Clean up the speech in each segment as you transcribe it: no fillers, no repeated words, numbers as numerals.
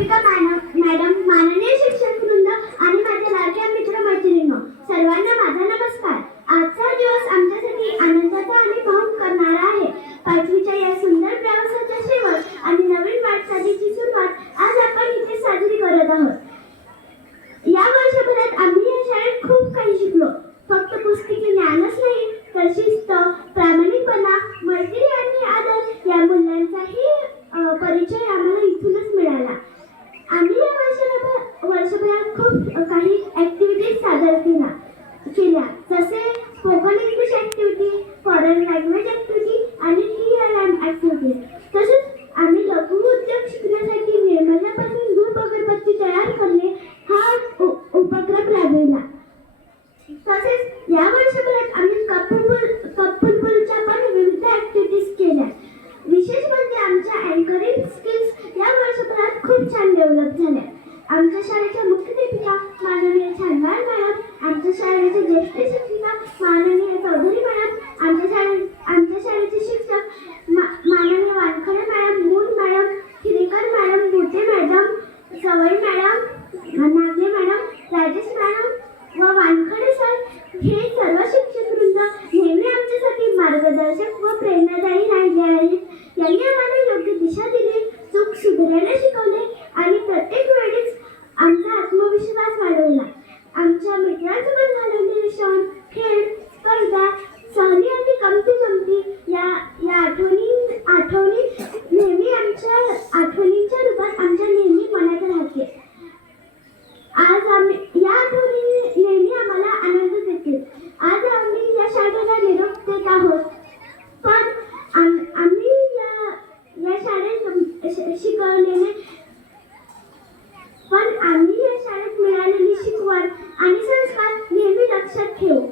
प्राध्यापिका मॅडम, माननीय शिक्षक वृंद आणि माझ्या लाडक्या मित्र-मैत्रिणींनो, सर्वांना माझा नमस्कार. आजचा दिवस आमच्यासाठी आनंदाचा आणि भावुक करणारा आहे. पाचवीच्या या सुंदर प्रवासाचा शेवट आणि नवीन वाटचालीची सुरुवात आज आपण इथे साजरी करत आहोत. या वर्षभरात आम्ही या शाळेत खूप काही शिकलो. फक्त पुस्तकी ज्ञानच नाही, तर शिस्त, प्रामाणिकपणा, मैत्री आणि आदर या मूल्यांचाही परिचय आम्हाला इथूनच मिळाला. आम्ही या वर्षभरात खूप काही ॲक्टिव्हिटीज सादर केल्या, जसे spoken English activity, foreign language activity आणि TLM ॲक्टिव्हिटी. तसेच आम्ही लघु उद्योग शिकण्यासाठी निर्माल्यापासून धूप अगरबत्ती तयार करणे हा उपक्रम राबविला. तसेच या वर्षभरात आम्ही कपलपूलच्या पण विविध ॲक्टिव्हिटीज केल्या. विशेष म्हणजे आमच्या अँकरिंग स्किल्स या वर्षभरात खूप छान डेव्हलप झाल्या. आमच्या शाळेच्या मुख्याध्यापिका माननीय छानवार मॅडम, आमच्या शाळेच्या ज्येष्ठ शिक्षिका माननीय चौधरी मॅडम, आमच्या शाळेचे शिक्षक माननीय Wankhede madam, Mool madam, Khirekar madam, Mothe madam, Sawai madam, Nage madam, Rajesh madam व वानखडे सर हे सर्व शिक्षक वृंद नेहमी आमच्यासाठी मार्गदर्शक व प्रेरणादायी राहिले आहेत. यांनी आम्हाला योग्य दिशा दिली, चूक सुधारायला शिकवले आणि प्रत्येक वेळेस आमचा आत्मविश्वास वाढवला. आमच्या मित्रांसोबत घालवलेले क्षण, खेळ, स्पर्धा, सहली आणि गमती या आठवणी नेहमी आमच्या आठवणींच्या रूपात आमच्या नेहमी मनात राहते. आज या आठवणी नेहमी आम्हाला आनंद देतील. आज आम्ही या शाळेला निरोप देत आहोत, पण आम्ही या शाळेत शिकवलेले मिळालेली शिकवण आणि संस्कार नेहमी लक्षात ठेवू.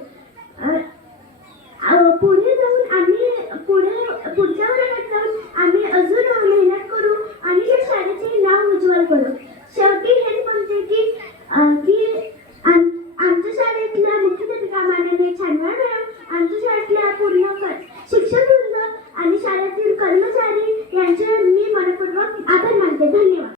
पुढच्या वर्गात जाऊन आम्ही अजून मेहनत करू आणि या शाळेचे नाव उज्ज्वल करू.